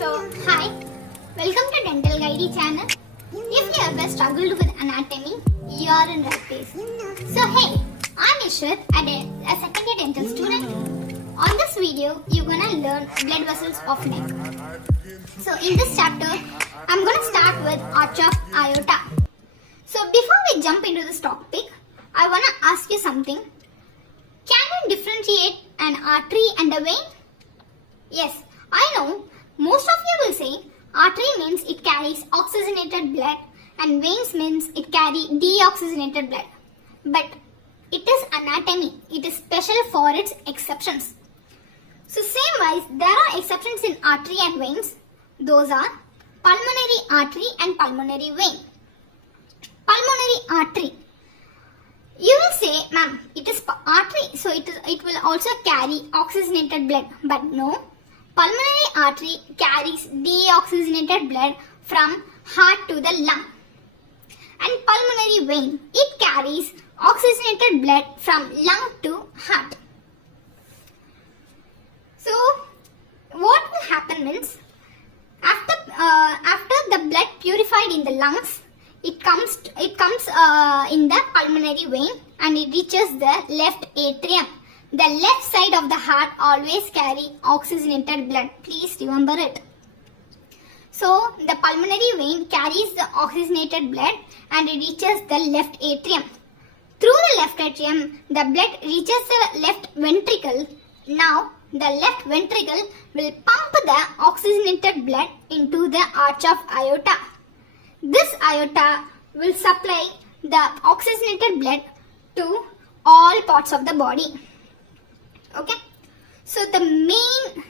Hi, welcome to Dental Guide channel. If you ever struggled with anatomy, you are in right place. So hey, I'm Ishwar, a second year dental student. On this video, you're gonna learn blood vessels of neck. So in this chapter, I'm gonna start with arch of aorta. So before we jump into this topic, I wanna ask you something. Can you differentiate an artery and a vein? Yes, I know. Most of you will say artery means it carries oxygenated blood and veins means it carries deoxygenated blood. But it is anatomy. It is special for its exceptions. So same wise, there are exceptions in artery and veins. Those are pulmonary artery and pulmonary vein. Pulmonary artery. You will say, ma'am, it is artery, so it will also carry oxygenated blood. But no. Pulmonary artery carries deoxygenated blood from heart to the lung. And pulmonary vein, it carries oxygenated blood from lung to heart. So, what will happen means, after the blood purified in the lungs, it comes in the pulmonary vein and it reaches the left atrium. The left side of the heart always carry oxygenated blood. Please remember it. So, the pulmonary vein carries the oxygenated blood and it reaches the left atrium. Through the left atrium, the blood reaches the left ventricle. Now, the left ventricle will pump the oxygenated blood into the arch of aorta. This aorta will supply the oxygenated blood to all parts of the body. Okay, so the main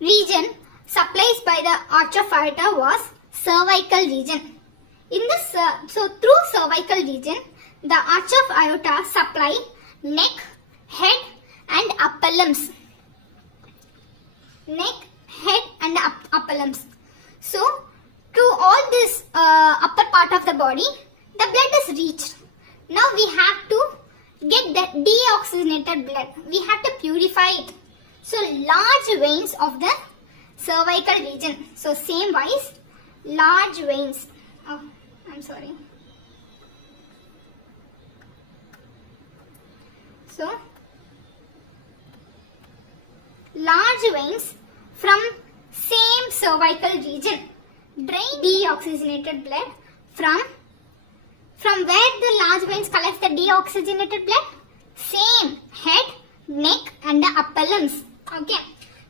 region supplied by the arch of aorta was cervical region. In this, so through cervical region, the arch of aorta supply neck, head, and upper limbs. Neck, head, and upper limbs. So to all this upper part of the body, the blood is reached. Now we have to get the deoxygenated blood. We have to purify it. So large veins of the cervical region. So same wise, large veins. Oh, I'm sorry. So large veins from same cervical region drain deoxygenated blood from where the large veins collect the deoxygenated blood? Same head, neck and the upper limbs. Okay.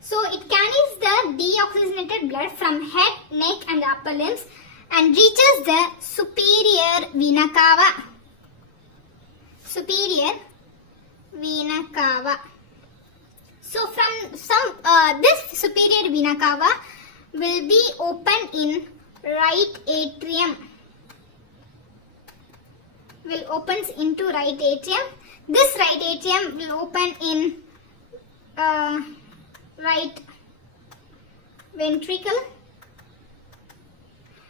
So it carries the deoxygenated blood from head, neck and the upper limbs and reaches the superior vena cava. Superior vena cava. So from this superior vena cava will be open in right atrium. Will opens into right atrium. This right atrium will open in right ventricle.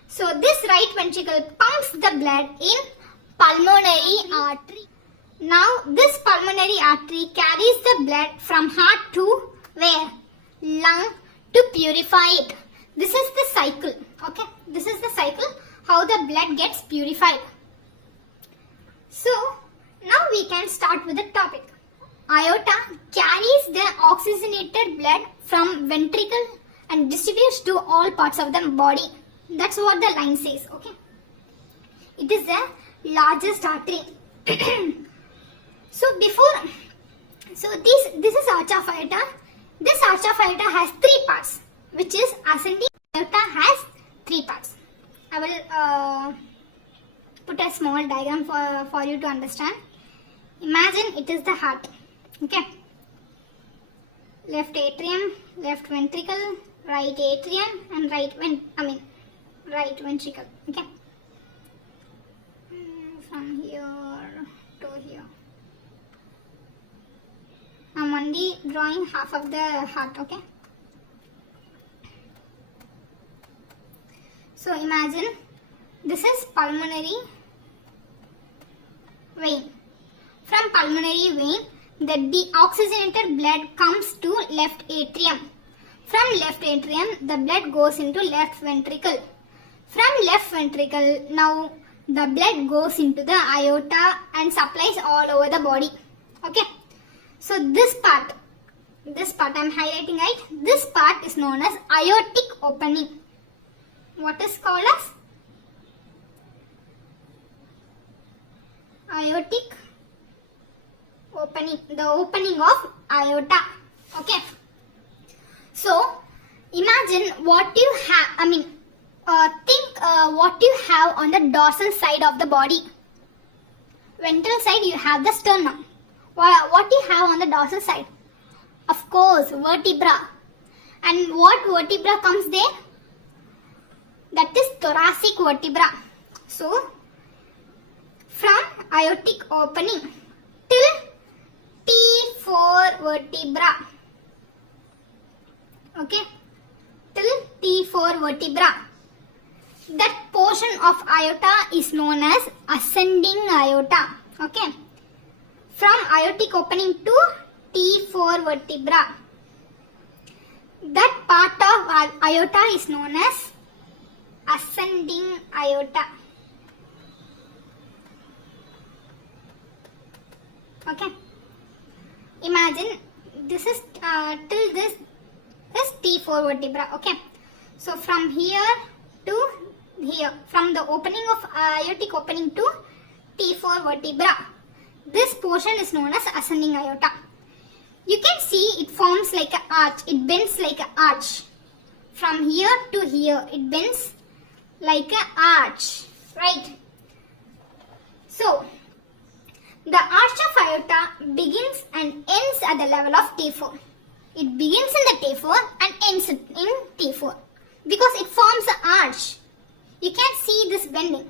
So this right ventricle pumps the blood in pulmonary artery. Now this pulmonary artery carries the blood from heart to where? Lung to purify it. This is the cycle. Okay, this is the cycle how the blood gets purified. So, now we can start with the topic. Aorta carries the oxygenated blood from ventricle and distributes to all parts of the body. That's what the line says, okay? It is the largest artery. So, this is arch of aorta. This arch of aorta has three parts, which is ascending. Aorta has three parts. I will put a small diagram for you to understand. Imagine it is the heart. Okay. Left atrium, left ventricle, right atrium and right ventricle. Okay. From here to here. I'm only drawing half of the heart. Okay. So imagine this is pulmonary vein. From pulmonary vein, the deoxygenated blood comes to left atrium. From left atrium, the blood goes into left ventricle. From left ventricle, now the blood goes into the aorta and supplies all over the body. Okay. So this part I am highlighting, right? This part is known as aortic opening. What is called as aortic opening? The opening of aorta. Okay. So imagine what you have. Think what you have on the dorsal side of the body. Ventral side you have the sternum. What you have on the dorsal side? Of course, vertebra. And what vertebra comes there? That is thoracic vertebra. So, from aortic opening till T4 vertebra. Okay. Till T4 vertebra. That portion of aorta is known as ascending aorta. Okay. From aortic opening to T4 vertebra. That part of aorta is known as ascending aorta. Okay. Imagine this is till this is T4 vertebra. Okay. So from here to here, from the opening of aortic opening to T4 vertebra, this portion is known as ascending aorta. You can see it forms like an arch. It bends like an arch. From here to here, it bends like an arch. Right? So, the arch of aorta begins and ends at the level of T4. It begins in the T4 and ends in T4. Because it forms an arch. You can see this bending.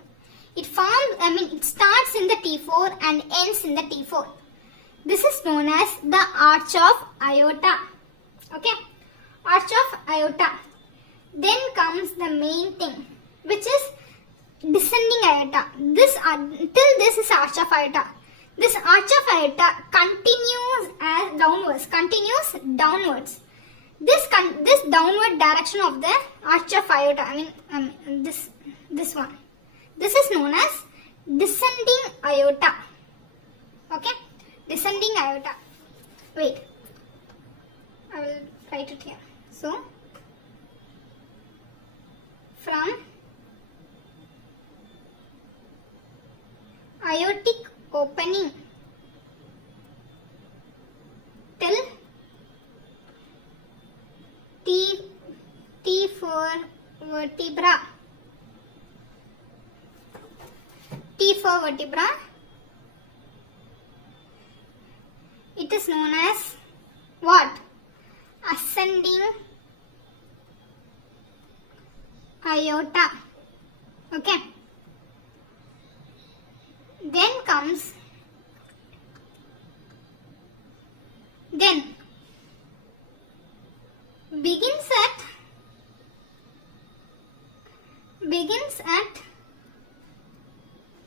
It starts in the T4 and ends in the T4. This is known as the arch of aorta. Okay? Arch of aorta. Then comes the main thing, which is descending aorta. Till this is arch of aorta. This arch of aorta continues as downwards. This downward direction of the arch of aorta, this one. This is known as descending aorta. Okay? Descending aorta. Wait. I will write it here. So, from aortic opening till T4 vertebra. T4 vertebra. It is known as what? Ascending aorta. Okay. Then begins at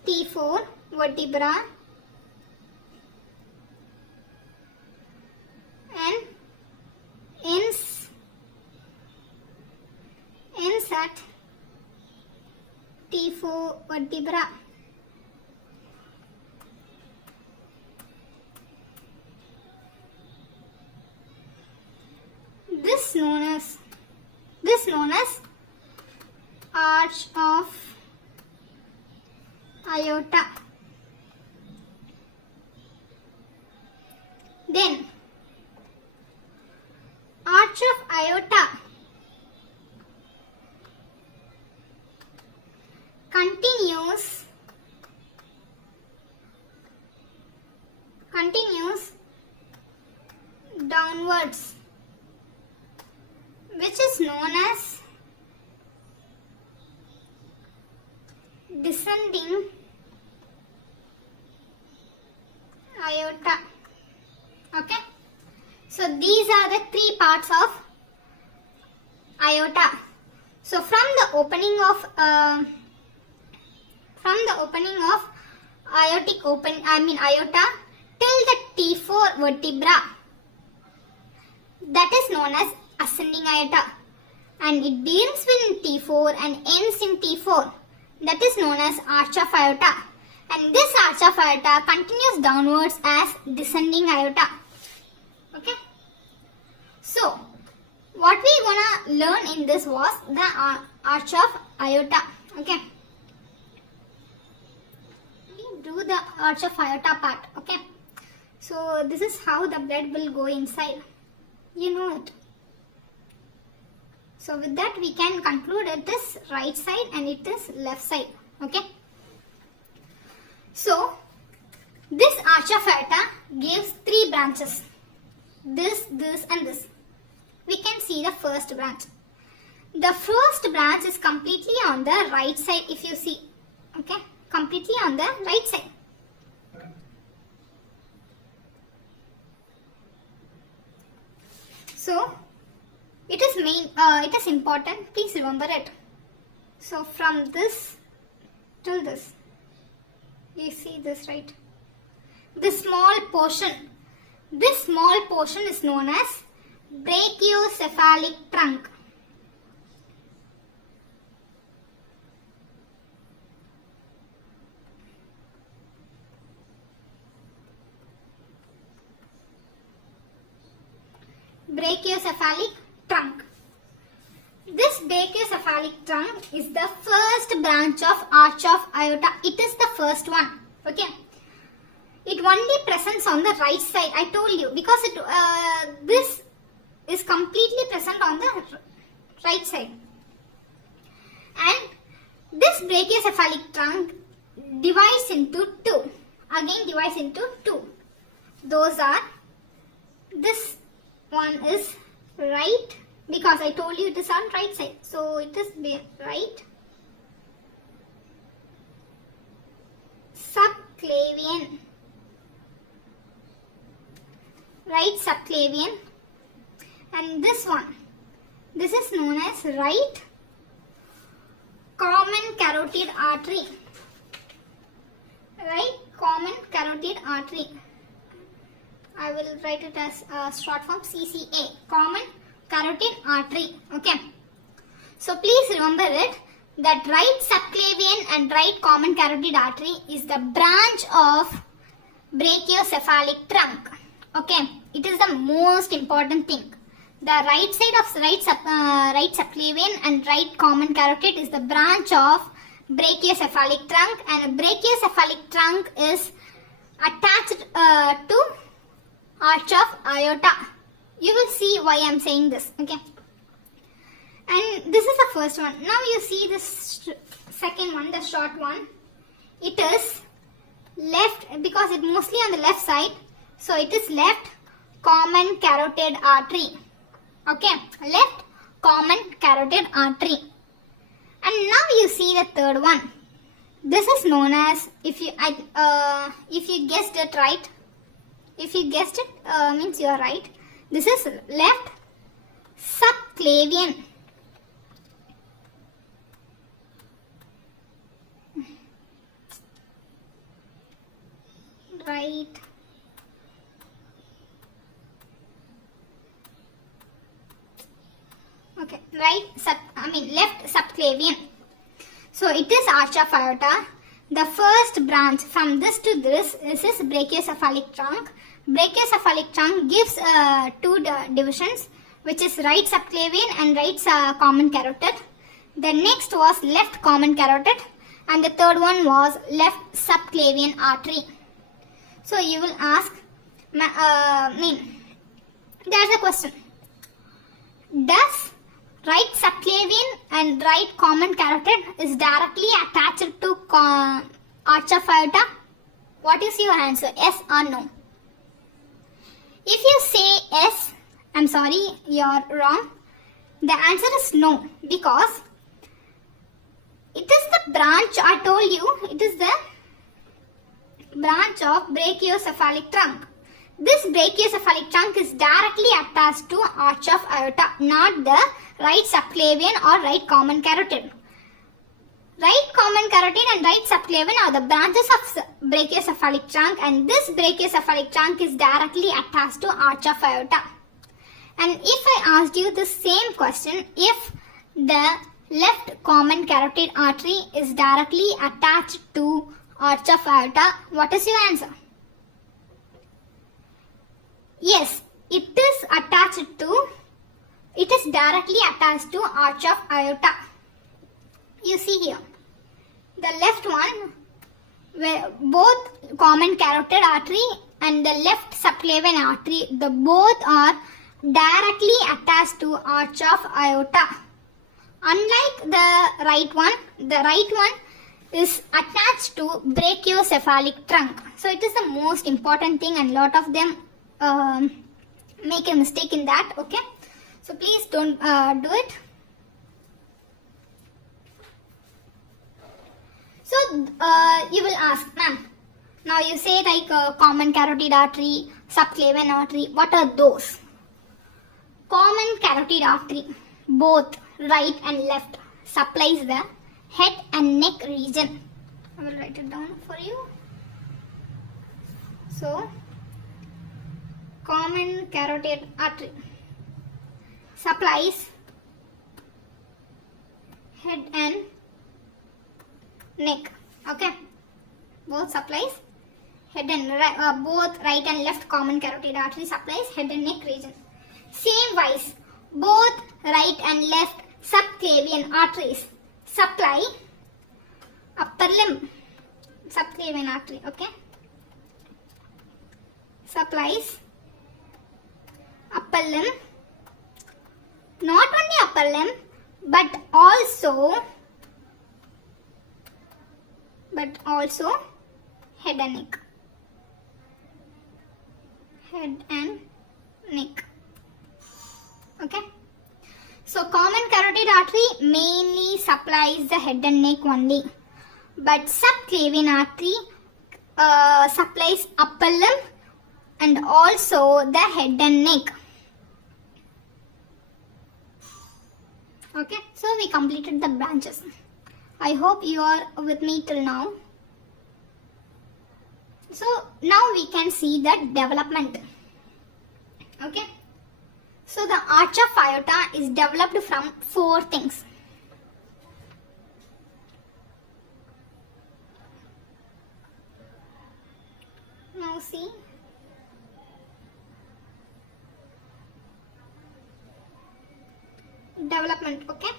T4 vertebra and ends at T4 vertebra. This known as arch of aorta. Then arch of aorta continues downwards, which is known as descending aorta. Okay. So these are the three parts of aorta. So from the opening of aorta till the T4 vertebra, that is known as ascending aorta, and it begins in T4 and ends in T4. That is known as arch of aorta. And this arch of aorta continues downwards as descending aorta. Okay. So, what we gonna learn in this was the arch of aorta. Okay. We do the arch of aorta part. Okay. So, this is how the blood will go inside. You know it. So, with that we can conclude it is right side and it is left side. Okay. So, this arch of aorta gives three branches. This and this. We can see the first branch. The first branch is completely on the right side if you see. Okay. Completely on the right side. So, it is important. Please remember it. So, from this till this. You see this, right? This small portion is known as brachiocephalic trunk. Brachiocephalic trunk. This brachiocephalic trunk is the first branch of arch of aorta. It is the first one. Okay. It only presents on the right side. I told you because this is completely present on the right side. And this brachiocephalic trunk divides into two. Again divides into two. Those are, this one is right, because I told you it is on right side. So it is right. Subclavian. Right subclavian. And this one. This is known as right common carotid artery. Right common carotid artery. I will write it as short form CCA. Common carotid artery. Okay. So please remember it, that right subclavian and right common carotid artery is the branch of brachiocephalic trunk. Okay. It is the most important thing. The right side of right subclavian and right common carotid is the branch of brachiocephalic trunk, and a brachiocephalic trunk is attached to arch of aorta. You will see why I am saying this. Okay. And this is the first one. Now you see this second one, the short one. It is left, because it mostly on the left side. So it is left common carotid artery. Okay. Left common carotid artery. And now you see the third one. This is known as, if you guessed it right, if you guessed it, means you are right. This is left subclavian. Right. Okay. Left subclavian. So it is arch of aorta. The first branch from this to this is brachiocephalic trunk. Brachiocephalic trunk gives two divisions, which is right subclavian and right common carotid. The next was left common carotid, and the third one was left subclavian artery. So you will ask, there's a question. Does right subclavian and right common carotid is directly attached to arch of aorta? What is your answer? Yes or no? If you say yes, I'm sorry, you're wrong. The answer is no, because it is the branch, I told you, it is the branch of brachiocephalic trunk. This brachiocephalic trunk is directly attached to arch of aorta, not the right subclavian or right common carotid. Right common carotid and right subclavian are the branches of brachiocephalic trunk, and this brachiocephalic trunk is directly attached to arch of aorta. And if I asked you the same question. If the left common carotid artery is directly attached to arch of aorta, what is your answer? Yes, it is directly attached to arch of aorta. You see here, the left one, where both common carotid artery and the left subclavian artery, the both are directly attached to arch of aorta. Unlike the right one is attached to brachiocephalic trunk. So it is the most important thing, and lot of them make a mistake in that. Okay, so please don't do it. So you will ask, ma'am, now you say like common carotid artery, subclavian artery, what are those? Common carotid artery, both right and left, supplies the head and neck region. I will write it down for you. So, common carotid artery supplies head and neck. Okay, both supplies head and both right and left common carotid artery supplies head and neck region. Same wise, both right and left subclavian arteries supply upper limb. Subclavian artery, okay, supplies upper limb. Not only upper limb, but also head and neck. Head and neck. Okay. So common carotid artery mainly supplies the head and neck only, but subclavian artery supplies upper limb and also the head and neck. Okay, so we completed the branches. I hope you are with me till now. So now we can see the development. Okay. So the arch of aorta is developed from 4 things. Now see. Development, okay.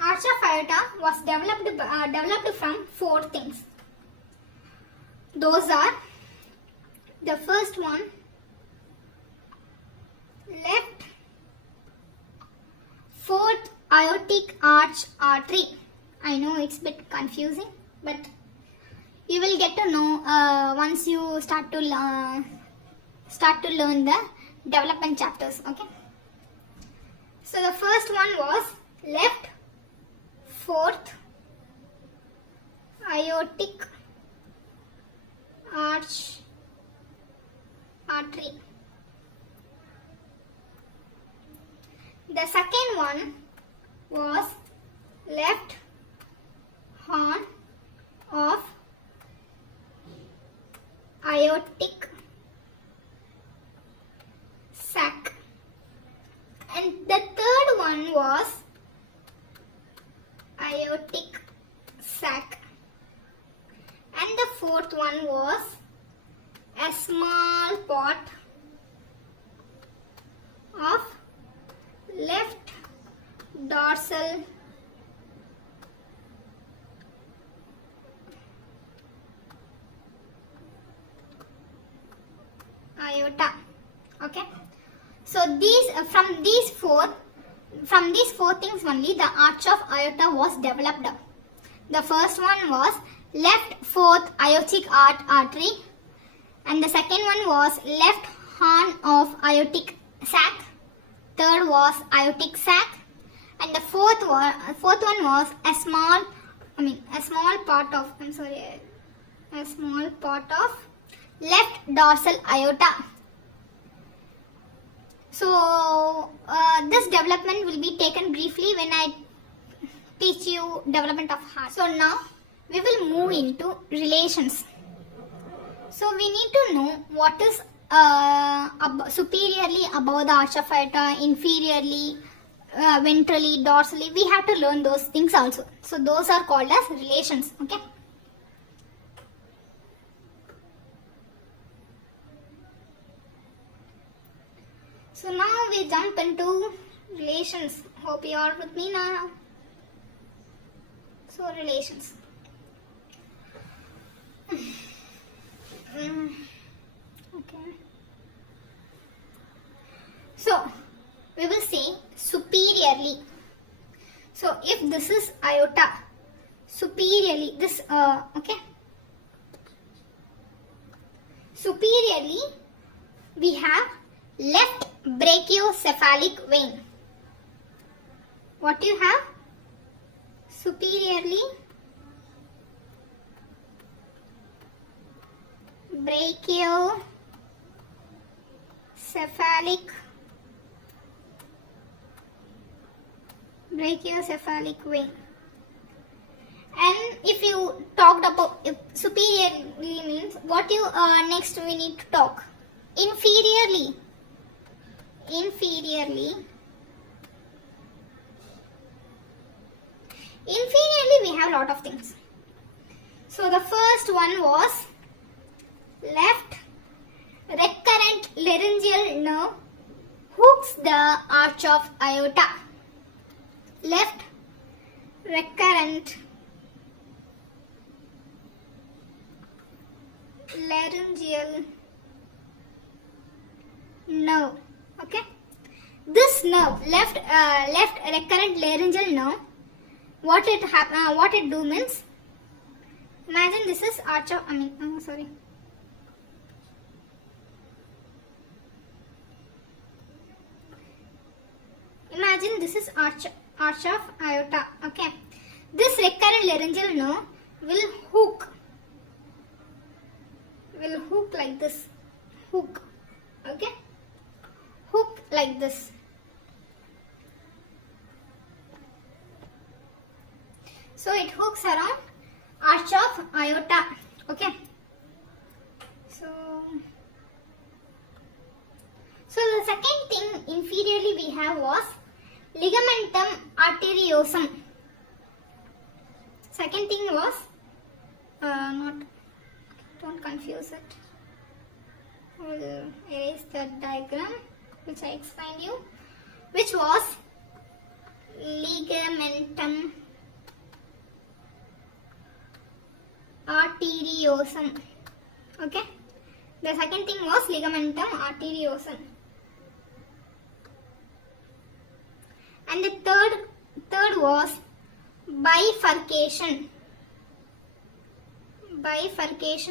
Arch of aorta was developed from 4 things. Those are, the first one, left fourth aortic arch artery. I know it's a bit confusing, but you will get to know once you start to learn the development chapters. Okay. So the first one was left fourth aortic arch artery. The second one was left horn of aortic sac. And the third one was aortic sac. And the fourth one was a small part of left dorsal aorta. Okay. So from these four things only the arch of aorta was developed. The first one was left fourth aortic artery, and the second one was left horn of aortic sac. Third was aortic sac, and the fourth one was a small part of left dorsal aorta. So this development will be taken briefly when I teach you development of heart. So now we will move into relations. So we need to know what is superiorly above the arch of aorta, inferiorly, ventrally, dorsally. We have to learn those things also. So those are called as relations. Okay. So now we jump into relations. Hope you are with me now. So relations. Okay. So we will say superiorly. So if this is aorta, superiorly this okay. Superiorly we have left brachiocephalic vein. What do you have? Superiorly brachiocephalic vein. And if you talked about if superiorly means what you next we need to talk. Inferiorly we have a lot of things. So the first one was left recurrent laryngeal nerve hooks the arch of aorta. Left recurrent laryngeal nerve. Okay, this nerve, left recurrent laryngeal nerve, what it do means, imagine this is arch of imagine this is arch of aorta. Okay, this recurrent laryngeal nerve will hook like this. Okay, hook like this. So it hooks around arch of aorta. Okay. So the second thing inferiorly we have was ligamentum arteriosum. Second thing was don't confuse it. We'll erase the diagram which I explained you, which was ligamentum arteriosum. Okay, the second thing was ligamentum arteriosum, and the third was bifurcation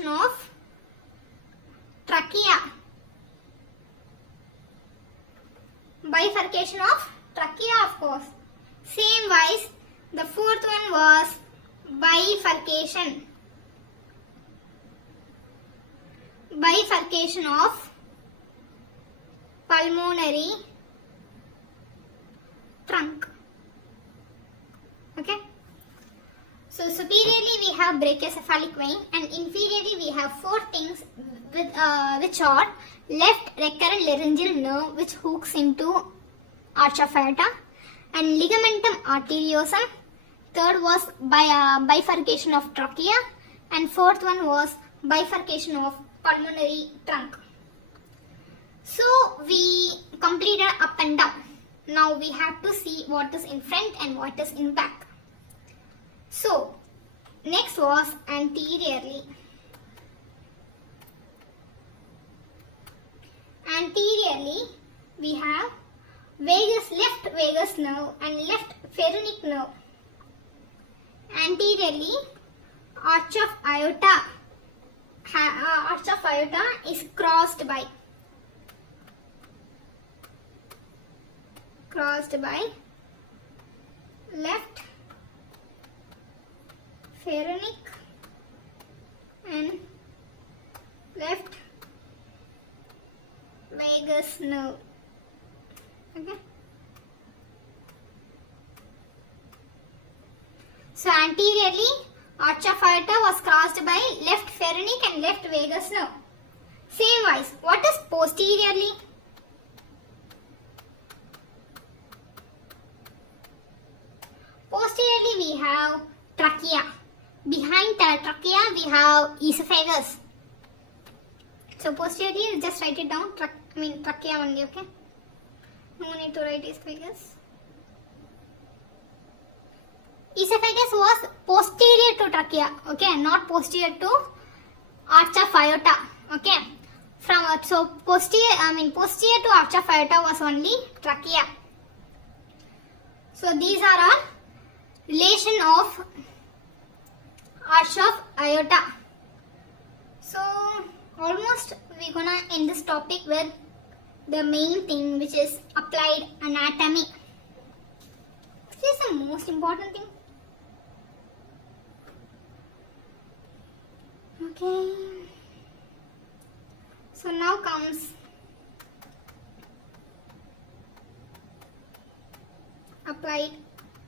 of trachea. Bifurcation of trachea, of course. Same wise, the fourth one was bifurcation of pulmonary trunk. Okay. So superiorly we have brachiocephalic vein, and inferiorly we have four things with which are left recurrent laryngeal nerve which hooks into arch of aorta, and ligamentum arteriosum. Third was bifurcation of trachea, and fourth one was bifurcation of pulmonary trunk. So we completed up and down. Now we have to see what is in front and what is in back. So next was anteriorly. Anteriorly we have left vagus nerve and left phrenic nerve. Anteriorly arch of aorta is crossed by left phrenic and left vagus nerve. Okay. So anteriorly arch of aorta was crossed by left phrenic and left vagus nerve. Same wise, what is posteriorly? Posteriorly we have trachea. Behind the trachea we have esophagus. So posteriorly, just write it down. Trachea only, okay? No need to write esophagus. Esophagus was posterior to trachea, okay? Not posterior to arch of aorta, okay? Posterior to arch of aorta was only trachea. So these are our relation of arch of aorta. So almost we're gonna end this topic with the main thing, which is applied anatomy. This is the most important thing. Okay. So now comes applied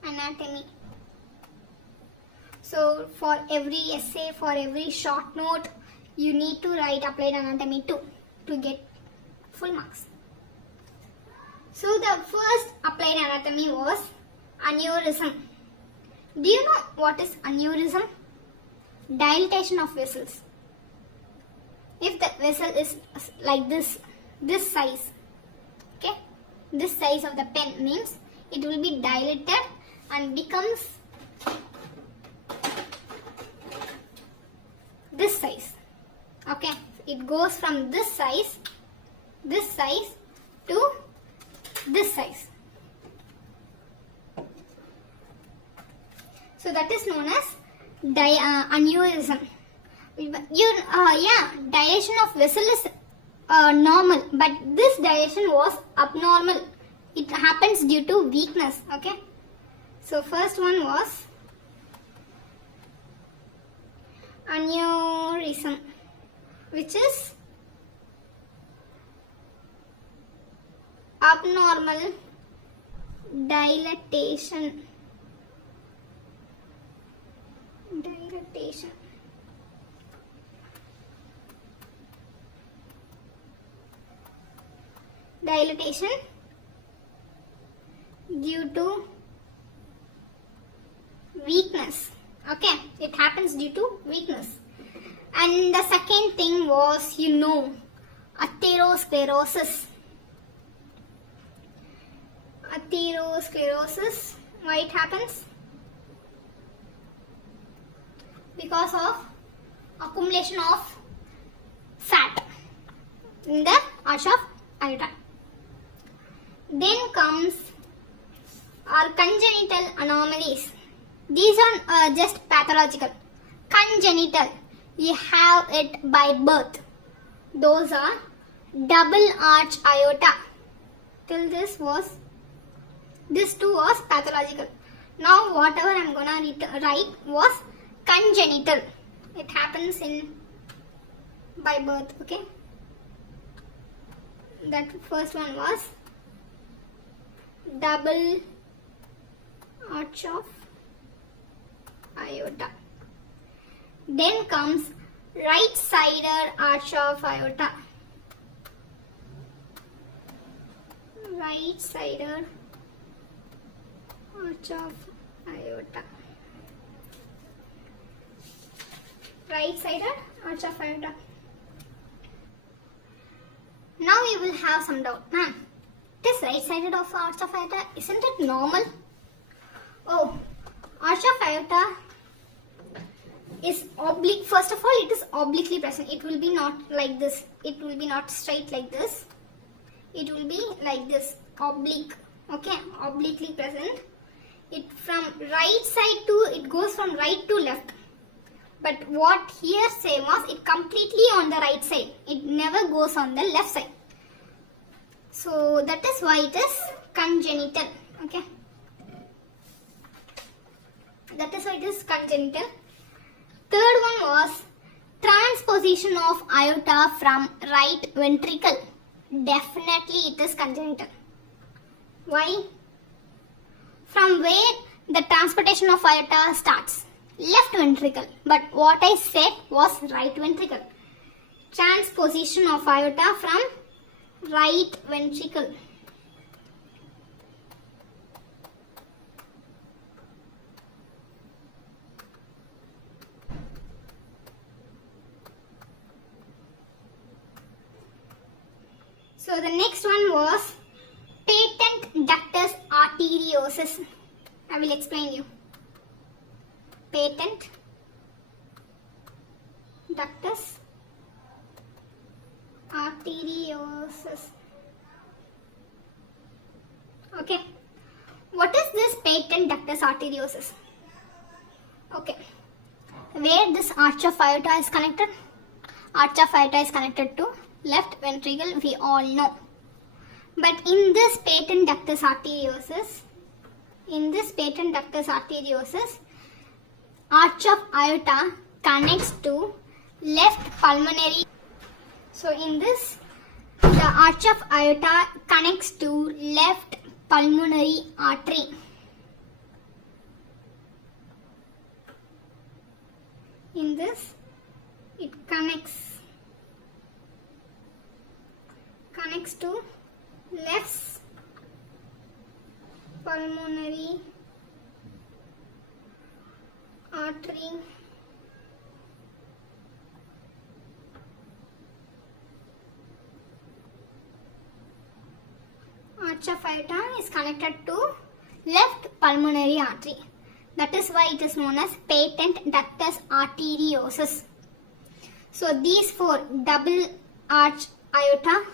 anatomy. So for every essay, for every short note, you need to write applied anatomy too to get full marks. So the first applied anatomy was aneurysm. Do you know what is aneurysm? Dilatation of vessels. If the vessel is like this size, okay, this size of the pen means it will be dilated and becomes this size. Okay, it goes from this size to this size. So that is known as aneurysm. Dilation of vessel is normal, but this dilation was abnormal. It happens due to weakness. Okay. So first one was aneurysm, which is abnormal dilatation. Dilatation due to weakness. Okay, it happens due to weakness. And the second thing was, atherosclerosis. Atherosclerosis, why it happens? Because of accumulation of fat in the arch of aorta. Then comes our congenital anomalies. These are just pathological. Congenital, we have it by birth. Those are double arch aorta. Till this too was pathological. Now whatever I am gonna write was congenital. It happens by birth. Okay. That first one was double arch of aorta. Then comes right-sided arch of aorta. Right-sided arch of aorta. Right-sided arch of aorta. Now you will have some doubt. This right-sided of arch of aorta, isn't it normal? Oh, arch of aorta is oblique. First of all, it is obliquely present. It will be not like this. It will be not straight like this. It will be like this, oblique. Okay, obliquely present. It from right side to, it goes from right to left. But what here say was, it completely on the right side. It never goes on the left side. So that is why it is congenital. Okay. That is why it is congenital. Third one was transposition of aorta from right ventricle. Definitely it is congenital. Why? From where the transportation of aorta starts? Left ventricle. But what I said was right ventricle. transposition of aorta from right ventricle. So the next one was patent ductus arteriosus. I will explain you. Patent ductus arteriosus. Okay. What is this patent ductus arteriosus? Okay. Where this arch of aorta is connected? Arch of aorta is connected to left ventricle, we all know. But in this patent ductus arteriosus, arch of aorta connects to left pulmonary. So in this, the arch of aorta connects to left pulmonary artery. In this, it connects to left pulmonary artery. Arch of aorta is connected to left pulmonary artery. That is why it is known as patent ductus arteriosus. So these four: double arch aorta,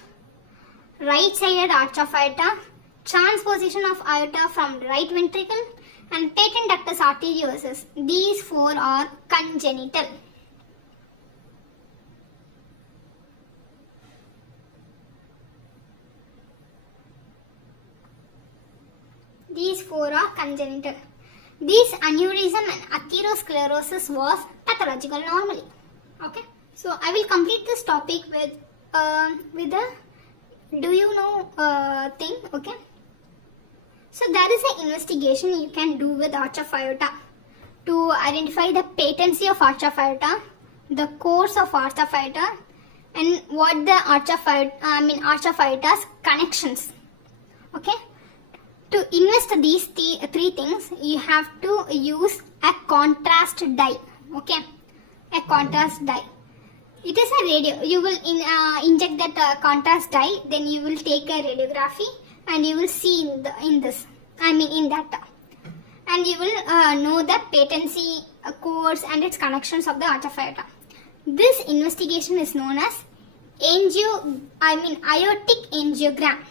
right-sided arch of aorta, transposition of aorta from right ventricle, and patent ductus arteriosus. These four are congenital. These four are congenital. This aneurysm and atherosclerosis was pathological normally. Okay. So I will complete this topic with a do you know thing. Okay. So there is an investigation you can do with arch of aorta to identify the patency of arch of aorta, the course of arch of aorta, and what the arch of aorta's connections. Okay. To invest these three things, you have to use a contrast dye. Okay, a contrast dye. It is a radio. You will inject that contrast dye. Then you will take a radiography, and you will see in that, and you will know the patency, course, and its connections of the arch of aorta. This investigation is known as aortic angiogram.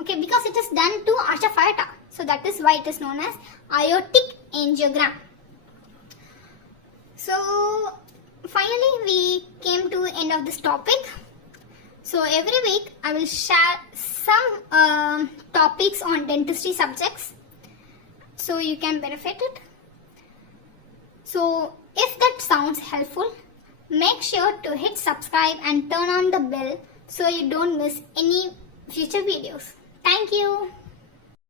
Okay, because it is done to arch of aorta. So that is why it is known as aortic angiogram. So finally we came to the end of this topic. So every week I will share some topics on dentistry subjects, so you can benefit it. So if that sounds helpful, make sure to hit subscribe and turn on the bell so you don't miss any future videos. Thank you.